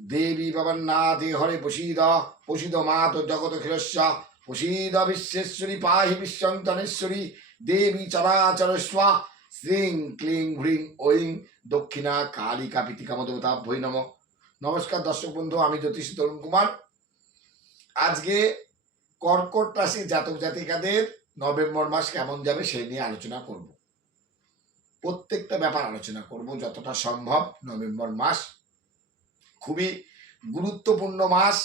দেবী বাবান্না দেহরে প্রসীদ প্রসীদ মাত জগত খিরস্য প্রসীদ বিশ্বেশ্বরী পাহি বিশ্বন্তনেশ্বরী, দেবী চরাচর স্বা, শ্রীং ক্লিং হ্রিং ঐং দক্ষিণা কালিকা পিতিকাম দেবতা ভৈ নম। নমস্কার দর্শক বন্ধু, আমি জ্যোতিষ তরুণ কুমার। আজকে কর্কট রাশি জাতক জাতিকাদের নভেম্বর মাস কেমন যাবে সেই নিয়ে আলোচনা করব। প্রত্যেকটা ব্যাপার আলোচনা করব যতটা সম্ভব নভেম্বর মাস। খুবই গুরুত্বপূর্ণ মাস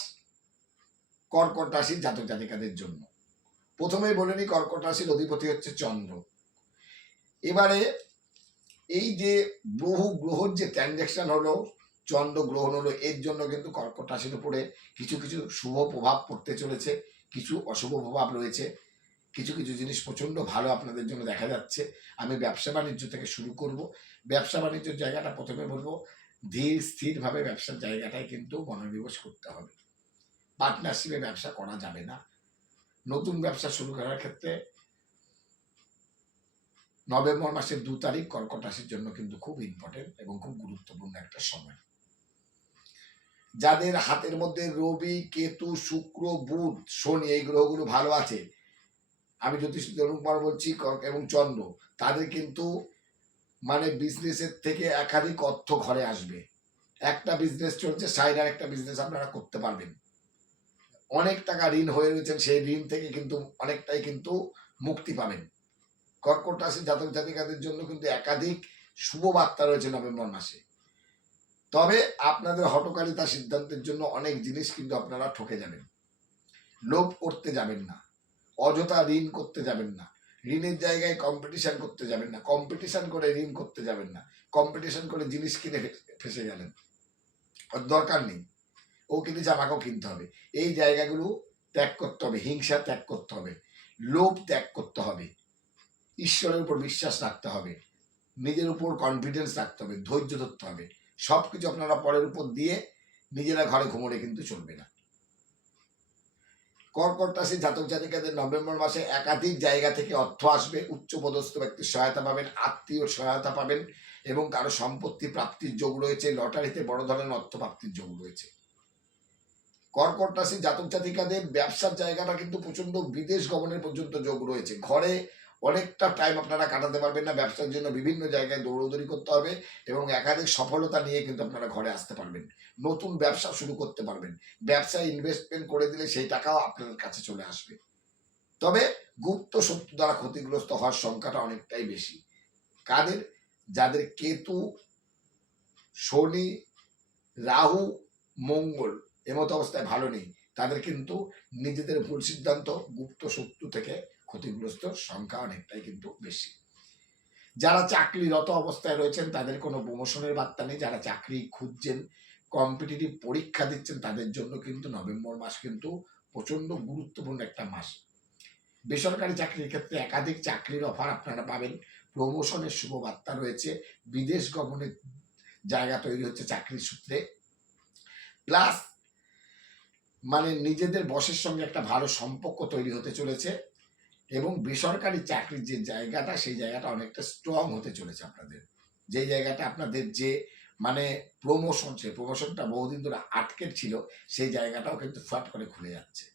কর্কট রাশির জাতক জাতিকাদের জন্য। প্রথমেই বলে নিই, কর্কট রাশির অধিপতি হচ্ছে চন্দ্র। এবারে এই যে বহু গ্রহর যে ট্রানজ্যাকশন হলো, চন্দ্র গ্রহণ হলো, এর জন্য কিন্তু কর্কট রাশির উপরে কিছু কিছু শুভ প্রভাব পড়তে চলেছে, কিছু অশুভ প্রভাব রয়েছে, কিছু কিছু জিনিস প্রচণ্ড ভালো আপনাদের জন্য দেখা যাচ্ছে। আমি ব্যবসা বাণিজ্য থেকে শুরু করব। ব্যবসা বাণিজ্যের জায়গাটা প্রথমে বলব ধীর, স্থিরভাবে ব্যবসার জায়গাটায় কিন্তু মনোনিবেশ করতে হবে। পার্টনারশিপে ব্যবসা করা যাবে না। নতুন ব্যবসা শুরু করার ক্ষেত্রে নভেম্বর মাসের দু তারিখ কর্কট রাশির জন্য কিন্তু খুব ইম্পর্টেন্ট এবং খুব গুরুত্বপূর্ণ একটা সময়। যাদের হাতের মধ্যে রবি, কেতু, শুক্র, বুধ, শনি এই গ্রহগুলো ভালো আছে, আমি জ্যোতিষ কুমার বলছি এবং চন্দ্র, তাদের কিন্তু মানে বিজনেসের থেকে একাধিক অর্থ ঘরে আসবে। একটা বিজনেস চলছে, সাইডার একটা বিজনেস আপনারা করতে পারবেন। অনেক টাকা ঋণ হয়ে রয়েছেন, সেই ঋণ থেকে কিন্তু অনেকটাই কিন্তু মুক্তি পাবেন। কর্কট রাশি জাতক জাতিকাদের জন্য কিন্তু একাধিক শুভ বার্তা রয়েছে নভেম্বর মাসে। তবে আপনাদের হটকারিতা সিদ্ধান্তের জন্য অনেক জিনিস কিন্তু আপনারা ঠকে যাবেন। লোভ করতে যাবেন না। অযথা ঋণ করতে যাবেন না। ঋণের জায়গায় কম্পিটিশন করতে যাবেন না। কম্পিটিশন করে ঋণ করতে যাবেন না। কম্পিটিশন করে জিনিস কিনে ফেসে গেলেন। ওর দরকার নেই। ও কিনেছে আমাকেও কিনতে হবে। এই জায়গাগুলো ত্যাগ করতে হবে, হিংসা ত্যাগ করতে হবে, লোভ ত্যাগ করতে হবে। ঈশ্বরের উপর বিশ্বাস রাখতে হবে। নিজের উপর কনফিডেন্স রাখতে হবে, ধৈর্য ধরতে হবে। সব কিছু আপনারা পরের উপর দিয়ে নিজেরা ঘরে ঘুমোরে কিন্তু চলবে না। কর্কট রাশি জাতক জাতিকাদের নভেম্বর মাসে একাধিক জায়গা থেকে অর্থ আসবে। উচ্চপদস্থ ব্যক্তির সহায়তা পাবেন, আত্মীয় সহায়তা পাবেন এবং কারও সম্পত্তি প্রাপ্তির যোগ রয়েছে, লটারিতে বড় ধরনের অর্থ প্রাপ্তির যোগ রয়েছে। কর্কট রাশি জাতক জাতিকাদের ব্যবসার জায়গাটা কিন্তু প্রচণ্ড বিদেশ গমনের পর্যন্ত যোগ রয়েছে। ঘরে অনেকটা টাইম আপনারা কাটাতে পারবেন না। ব্যবসার জন্য বিভিন্ন জায়গায় দৌড়দৌড়ি করতে হবে এবং একাধিক সফলতা নিয়ে কিন্তু আপনারা ঘরে আসতে পারবেন। নতুন ব্যবসা শুরু করতে পারবেন। ব্যবসায় ইনভেস্টমেন্ট করে দিলে সেই টাকাও আপনার কাছে চলে আসবে। তবে গুপ্ত শত্রু দ্বারা ক্ষতিগ্রস্ত হওয়ার সংখ্যাটা অনেকটাই বেশি। কাদের? যাদের কেতু, শনি, রাহু, মঙ্গল এমতো অবস্থায় ভালো নেই। তাদের কিন্তু নিজেদের ভুল সিদ্ধান্ত গুপ্ত শত্রু থেকে ক্ষতিগ্রস্ত সংখ্যা অনেকটাই কিন্তু বেশি। যারা চাকরিরত অবস্থায় রয়েছেন, তাদের কোনো প্রমোশনের বার্তা নেই। যারা চাকরি খুঁজছেন কম্পিটিটিভ পরীক্ষা দিচ্ছেন, তাদের জন্য কিন্তু নভেম্বর মাস কিন্তু প্রচণ্ড গুরুত্বপূর্ণ একটা মাস। বেসরকারি চাকরির ক্ষেত্রে একাধিক চাকরির অফার আপনারা পাবেন। প্রমোশনের শুভ বার্তা রয়েছে। বিদেশ গমনের জায়গা তৈরি হচ্ছে চাকরির সূত্রে। প্লাস মানে নিজেদের বসের সঙ্গে একটা ভালো সম্পর্ক তৈরি হতে চলেছে। এবং বেসরকারি চাকরির যে জায়গাটা, সেই জায়গাটা অনেকটা স্ট্রং হতে চলেছে আপনাদের। যে জায়গাটা আপনাদের যে মানে প্রমোশন সে প্রমোশনটা বহুদিন ধরে আটকে ছিল, সেই জায়গাটাও কিন্তু ফট করে খুলে যাচ্ছে।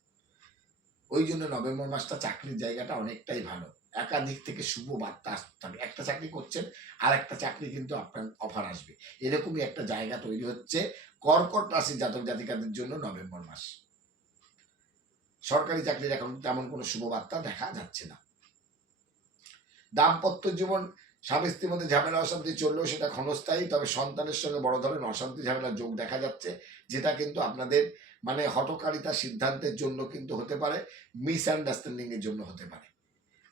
ওই জন্য নভেম্বর মাসটা চাকরির জায়গাটা অনেকটাই ভালো। একাধিক থেকে শুভ বার্তা আসতে থাকবে একটা চাকরি করছেন আর একটা চাকরি কিন্তু আপনার অফার আসবে। এরকমই একটা জায়গা তৈরি হচ্ছে কর্কট রাশির জাতক জাতিকাদের জন্য নভেম্বর মাস। সরকারি চাকরির এখন তেমন কোনো শুভ বার্তা দেখা যাচ্ছে না। দাম্পত্য জীবন স্বামী স্ত্রীর মধ্যে ঝামেলা, অশান্তি চললেও সেটা ক্ষণস্থায়ী, তবে সন্তানের সঙ্গে বড় ধরনের অশান্তি ঝামেলা যোগ দেখা যাচ্ছে, যেটা কিন্তু আপনাদের মানে হটকারিতা সিদ্ধান্তের জন্য কিন্তু হতে পারে মিসআন্ডারস্ট্যান্ডিং এর জন্য হতে পারে।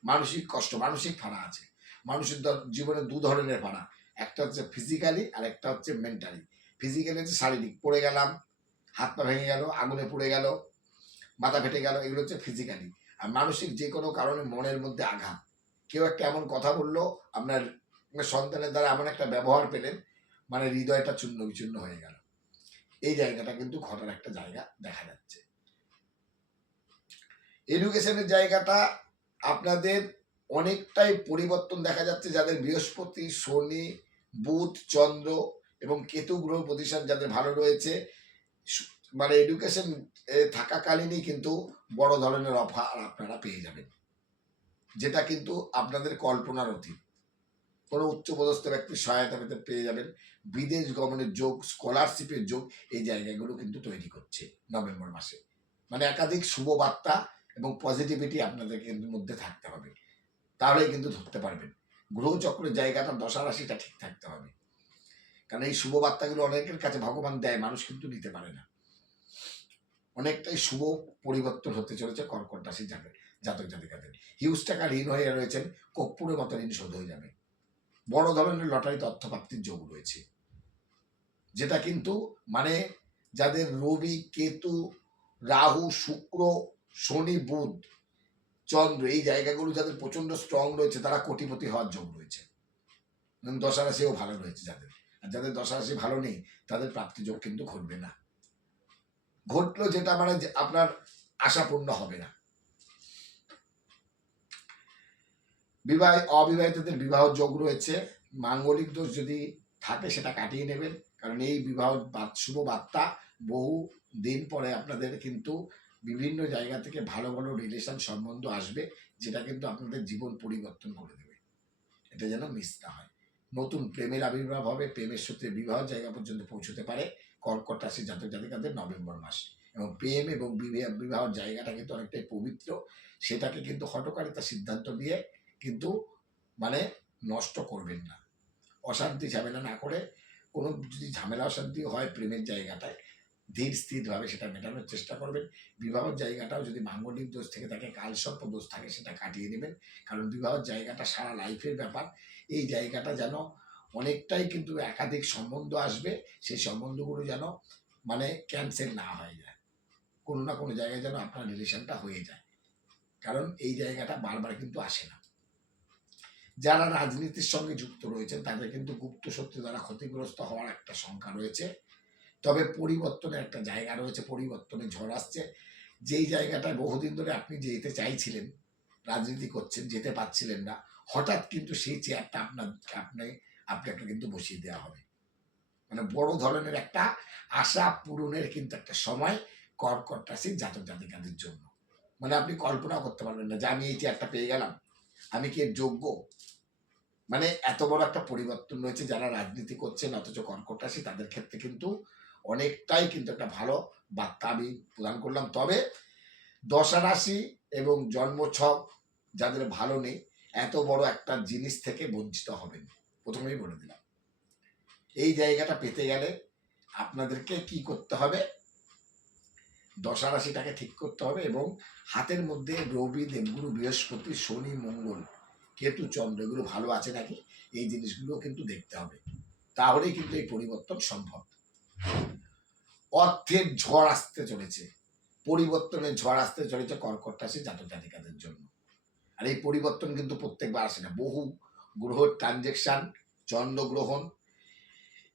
মানসিক কষ্ট, মানসিক ফাড়া আছে। মানুষের জীবনে দু ধরনের ফাড়া। একটা হচ্ছে ফিজিক্যালি আর একটা হচ্ছে মেন্টালি ফিজিক্যালি হচ্ছে শারীরিক। পড়ে গেলাম, হাত পা ভেঙে গেল, আগুনে পুড়ে গেল মাথা ফেটে গেল, এগুলো হচ্ছে ফিজিক্যালি আর মানসিক যে কোনো কারণে মনের মধ্যে আঘাত। কেউ একটা এমন কথা বলল, আপনার সন্তানের দ্বারা এমন একটা ব্যবহার পেলেন মানে হৃদয়টা চূর্ণ বিচূর্ণ হয়ে গেল। এই জায়গাটা কিন্তু ঘটার একটা জায়গা দেখা যাচ্ছে। এডুকেশনের জায়গাটা আপনাদের অনেকটাই পরিবর্তন দেখা যাচ্ছে যাদের বৃহস্পতি, শনি, বুধ, চন্দ্র এবং কেতু গ্রহ প্রতিষ্ঠান যাদের ভালো রয়েছে। মানে এডুকেশন থাকাকালীনই কিন্তু বড় ধরনের অফার আপনারা পেয়ে যাবেন। যেটা কিন্তু আপনাদের কল্পনার অতীত। কোনো উচ্চপদস্থ ব্যক্তির সহায়তা পেতে পেয়ে যাবেন। বিদেশ গমনের যোগ, স্কলারশিপের যোগ এই জায়গাগুলো কিন্তু তৈরি করছে নভেম্বর মাসে। মানে একাধিক শুভ বার্তা এবং পজিটিভিটি আপনাদের কিন্তু মধ্যে থাকতে হবে। তাহলে কিন্তু ধরতে পারবেন। গ্রহচক্রের জায়গাটা দশা রাশিটা ঠিক থাকতে হবে। কারণ এই শুভ বার্তাগুলো অনেকের কাছে ভগবান দেয়, মানুষ কিন্তু নিতে পারে না। অনেকটাই শুভ পরিবর্তন হতে চলেছে কর্কট রাশি যাবে জাতক জাতিকাদের। হিউজ টাকা ঋণ হয়ে রয়েছেন, কর্পূরের মতো ঋণ শোধ হয়ে যাবে। বড় ধরনের লটারি তথ্য প্রাপ্তির যোগ রয়েছে। যেটা কিন্তু মানে যাদের রবি, কেতু, রাহু, শুক্র, শনি, বুধ, চন্দ্র, এই জায়গাগুলো যাদের প্রচণ্ড স্ট্রং রয়েছে, তারা কোটিপতি হওয়ার যোগ রয়েছে। এবং দশারাশিও ভালো রয়েছে যাদের। আর যাদের দশারাশি ভালো নেই, তাদের প্রাপ্তি যোগ কিন্তু ঘটবে না। ঘটলেও যেটা মানে আপনার আশাপূর্ণ হবে না। বিবাহ, অবিবাহিতদের বিবাহ যোগ রয়েছে। মাঙ্গলিক দোষ যদি থাকে সেটা কাটিয়ে নেবেন। কারণ এই বিবাহ শুভ বার্তা বহু দিন পরে আপনাদের কিন্তু বিভিন্ন জায়গা থেকে ভালো ভালো রিলেশন সম্বন্ধ আসবে, যেটা কিন্তু আপনাদের জীবন পরিবর্তন করে দেবে। এটা যেন মিস না হয়। নতুন প্রেমের আবির্ভাব হবে, প্রেমের সূত্রে বিবাহ জায়গা পর্যন্ত পৌঁছতে পারে। কর্কট রাশি জাতক জাতিকাদের নভেম্বর মাস। এবং প্রেম এবং বিবাহ জায়গাটা কিন্তু অনেকটাই পবিত্র। সেটাকে কিন্তু হটকারিতা সিদ্ধান্ত দিয়ে কিন্তু মানে নষ্ট করবেন না। অশান্তি, ঝামেলা না করে কোনো যদি ঝামেলা, অশান্তি হয় প্রেমের জায়গাটায়, ধীর স্থিরভাবে সেটা মেটানোর চেষ্টা করবেন। বিবাহের জায়গাটাও যদি মাঙ্গলিক দোষ থেকে থাকে, কালসর্প দোষ থাকে, সেটা কাটিয়ে নেবেন। কারণ বিবাহের জায়গাটা সারা লাইফের ব্যাপার। এই জায়গাটা যেন অনেকটাই কিন্তু একাধিক সম্বন্ধ আসবে, সেই সম্বন্ধগুলো যেন মানে ক্যান্সেল না হয়ে যায়। কোনো না কোনো জায়গায় যেন আপনার রিলেশনটা হয়ে যায়। কারণ এই জায়গাটা বারবার কিন্তু আসে না। যারা রাজনীতির সঙ্গে যুক্ত রয়েছেন, তাদের কিন্তু গুপ্ত শক্তি দ্বারা ক্ষতিগ্রস্ত হওয়ার একটা সংখ্যা রয়েছে। তবে পরিবর্তনের একটা জায়গা রয়েছে, পরিবর্তনে ঝড় আসছে। যেই জায়গাটায় বহুদিন ধরে আপনি যেতে চাইছিলেন, রাজনীতি করছেন, যেতে পারছিলেন না, হঠাৎ কিন্তু সেই চেয়ারটা আপনার, আপনি আপনাকে কিন্তু বসিয়ে দেওয়া হবে। মানে বড় ধরনের একটা আশা পূরণের কিন্তু একটা সময় কর্কট রাশির জাতক জাতিকাদের জন্য। মানে আপনি কল্পনা করতে পারবেন না যে আমি এই চেয়ারটা পেয়ে গেলাম, আমি কি এর যোগ্য? মানে এত বড় একটা পরিবর্তন রয়েছে, যারা রাজনীতি করছেন অথচ কর্কট রাশি তাদের ক্ষেত্রে কিন্তু অনেকটাই কিন্তু একটা ভালো বার্তা আমি প্রদান করলাম। তবে দশা রাশি এবং জন্মছক যাদের ভালো নেই, এত বড় একটা জিনিস থেকে বঞ্চিত হবেন। প্রথমেই বলে দিলাম। এই জায়গাটা পেতে গেলে আপনাদেরকে কি করতে হবে? দশা রাশিটাকে ঠিক করতে হবে এবং হাতের মধ্যে রবি, দেবগুরু, বৃহস্পতি, শনি, মঙ্গল, কেতু, চন্দ্র এগুলো ভালো আছে নাকি? এই জিনিসগুলো কিন্তু দেখতে হবে। তাহলেই কিন্তু এই পরিবর্তন সম্ভব। অর্থের ঝড় আসতে চলেছে। পরিবর্তনের ঝড় আসতে চলেছে কর্কট রাশি জাতক জাতিকাদের জন্য। আর এই পরিবর্তন কিন্তু প্রত্যেকবার আসে না। বহু গ্রহ ট্রানজেকশন চন্দ্রগ্রহণ,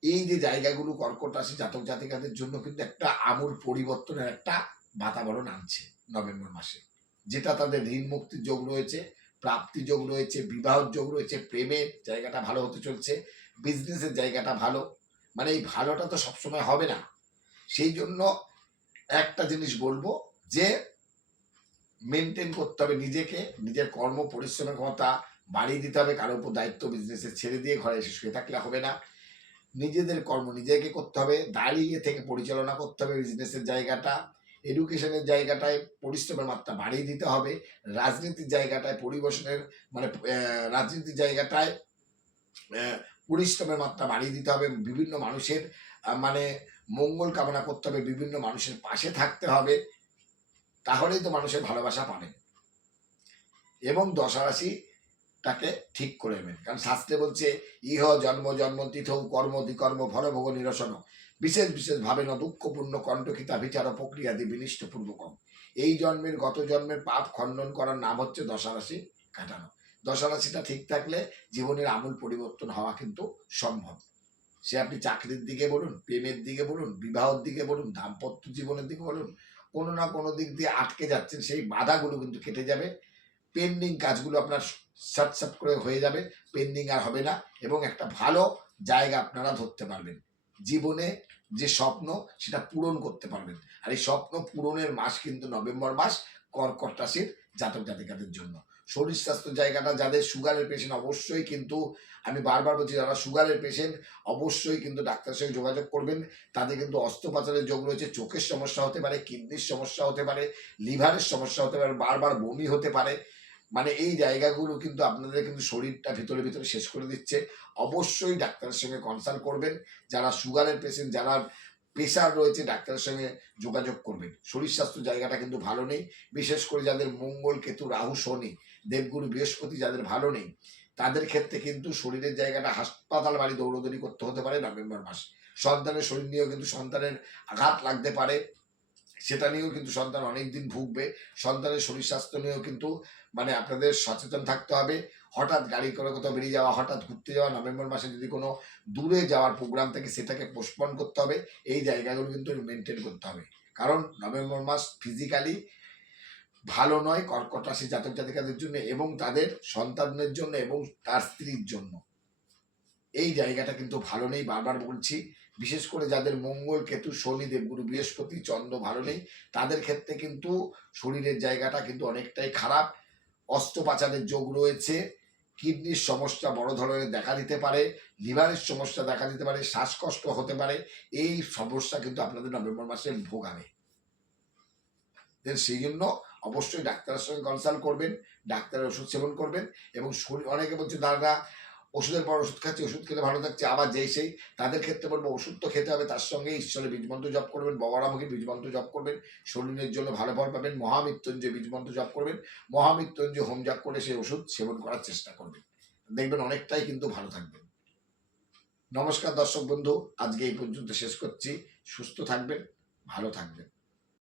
এই যে জায়গাগুলো কর্কট রাশি জাতক জাতিকাদের জন্য কিন্তু একটা আমূল পরিবর্তনের একটা বাতাবরণ আনছে নভেম্বর মাসে। যেটা তাদের ঋণ মুক্তির যোগ রয়েছে, প্রাপ্তি যোগ রয়েছে বিবাহ যোগ রয়েছে প্রেমের জায়গাটা ভালো হতে চলছে বিজনেসের জায়গাটা ভালো। মানে এই ভালোটা তো সবসময় হবে না। সেই জন্য একটা জিনিস বলব যে মেনটেন করতে হবে নিজেকে, নিজের কর্ম, পরিশ্রমের ক্ষমতা বাড়িয়ে দিতে হবে, কারোর উপর দায়িত্ব বিজনেসে ছেড়ে দিয়ে ঘরে এসে শুয়ে থাকলে হবে না। নিজেদের কর্ম নিজেকে করতে হবে, দাঁড়িয়ে থেকে পরিচালনা করতে হবে বিজনেসের জায়গাটা এডুকেশনের জায়গাটায় পরিশ্রমের মাত্রা বাড়িয়ে দিতে হবে, রাজনীতির জায়গাটায় পরিবেশনের মানে রাজনীতির জায়গাটায় পরিশ্রমের মাত্রা বাড়িয়ে দিতে হবে, বিভিন্ন মানুষের মানে মঙ্গল কামনা করতে হবে, বিভিন্ন মানুষের পাশে থাকতে হবে, তাহলেই তো মানুষের ভালোবাসা পাবেন এবং দশারাশিটাকে ঠিক করে নেবেন কারণ শাস্ত্রে বলছে, ইহ জন্ম জন্ম তীর্থ কর্ম দ্বিকর্ম ভরভোগ নিরসন। বিশেষ বিশেষ ভাবে ন দুঃখপূর্ণ কণ্ঠকিতা বিচার প্রক্রিয়াদি বিনিষ্ট পূর্বকম। এই জন্মের গত জন্মের পাপ খণ্ডন করার নাম হচ্ছে দশারাশি কাটানো। দশারাশিটা ঠিক থাকলে জীবনের আমূল পরিবর্তন হওয়া কিন্তু সম্ভব। সে আপনি চাকরির দিকে বলুন, প্রেমের দিকে বলুন, বিবাহের দিকে বলুন, দাম্পত্য জীবনের দিকে বলুন, কোনো না কোনো দিক দিয়ে আটকে যাচ্ছেন, সেই বাধাগুলো কিন্তু কেটে যাবে। পেন্ডিং কাজগুলো আপনার সাট সাট করে হয়ে যাবে পেন্ডিং আর হবে না এবং একটা ভালো জায়গা আপনারা ধরতে পারবেন। জীবনে যে স্বপ্ন, সেটা পূরণ করতে পারবেন। আর এই স্বপ্ন পূরণের মাস কিন্তু নভেম্বর মাস কর্কট রাশির জাতক জাতিকাদের জন্য। শরীর স্বাস্থ্য জায়গাটা যাদের সুগারের পেশেন্ট অবশ্যই কিন্তু আমি বারবার বলছি, যারা সুগারের পেশেন্ট অবশ্যই কিন্তু ডাক্তারের সঙ্গে যোগাযোগ করবেন। তাদের কিন্তু অস্ত্রোপচারের যোগ রয়েছে, চোখের সমস্যা হতে পারে, কিডনির সমস্যা হতে পারে, লিভারের সমস্যা হতে পারে, বারবার বমি হতে পারে। মানে এই জায়গাগুলো কিন্তু আপনাদের কিন্তু শরীরটা ভিতরে ভিতরে শেষ করে দিচ্ছে। অবশ্যই ডাক্তারের সঙ্গে কনসাল্ট করবেন। যারা সুগারের পেশেন্ট যারা প্রেশার রয়েছে, ডাক্তারের সঙ্গে যোগাযোগ করবেন। শরীর স্বাস্থ্য জায়গাটা কিন্তু ভালো নেই। বিশেষ করে যাদের মঙ্গল কেতু, রাহু, শনি, দেবগুরু, বৃহস্পতি যাদের ভালো নেই, তাদের ক্ষেত্রে কিন্তু শরীরের জায়গাটা হাসপাতাল বাড়ি দৌড়দৌড়ি করতে হতে পারে নভেম্বর মাস। সন্তানের শরীর নিয়েও কিন্তু সন্তানের আঘাত লাগতে পারে। সেটা নিয়েও কিন্তু সন্তান অনেক দিন ভুগবে। সন্তানের শরীর স্বাস্থ্য নিয়েও কিন্তু মানে আপনাদের সচেতন থাকতে হবে। হঠাৎ গাড়ি করে কোথাও বেরিয়ে যাওয়া, হঠাৎ ঘুরতে যাওয়া, নভেম্বর মাসে যদি কোনো দূরে যাওয়ার প্রোগ্রাম থাকে, সেটাকে পোস্টপন করতে হবে। এই জায়গাগুলো কিন্তু মেনটেন করতে হবে। কারণ নভেম্বর মাস ফিজিক্যালি ভালো নয়, কর্কট রাশি জাতক জাতিকাদের জন্য এবং তাদের সন্তানের জন্য এবং তার স্ত্রীর জন্য। এই জায়গাটা কিন্তু ভালো নেই। বারবার বলছি বিশেষ করে যাদের মঙ্গল কেতু, শনি, দেবগুরু, বৃহস্পতি, চন্দ্র ভালো নেই, তাদের ক্ষেত্রে কিন্তু শরীরের জায়গাটা কিন্তু অনেকটাই খারাপ। অস্ত্রোপাচারের যোগ রয়েছে, কিডনির সমস্যা বড় ধরনের দেখা দিতে পারে, লিভারের সমস্যা দেখা দিতে পারে, শ্বাসকষ্ট হতে পারে, এই সমস্যা কিন্তু আপনাদের নভেম্বর মাসে ভোগাবে। দেন সেই জন্য অবশ্যই ডাক্তারের সঙ্গে কনসাল্ট করবেন, ডাক্তারের ওষুধ সেবন করবেন এবং শরীর, অনেকে বলছে, দাদা ওষুধের পর ওষুধ খাচ্ছি, ওষুধ খেলে ভালো থাকছে, আবার যেই সেই তাদের ক্ষেত্রে বলব, ওষুধ তো খেতে হবে, তার সঙ্গে ঈশ্বরের বীজমন্ত্র জপ করবেন, বগরামুখী বীজমন্ত্র জপ করবেন, শরীরের জন্য ভালো ফল পাবেন, মহামৃত্যুঞ্জয় বীজমন্ত্র জপ করবেন, মহামৃত্যুঞ্জয় হোম জপ করে সেই ওষুধ সেবন করার চেষ্টা করবেন। দেখবেন অনেকটাই কিন্তু ভালো থাকবেন। নমস্কার দর্শক বন্ধু, আজকে এই পর্যন্ত শেষ করছি, সুস্থ থাকবেন, ভালো থাকবেন।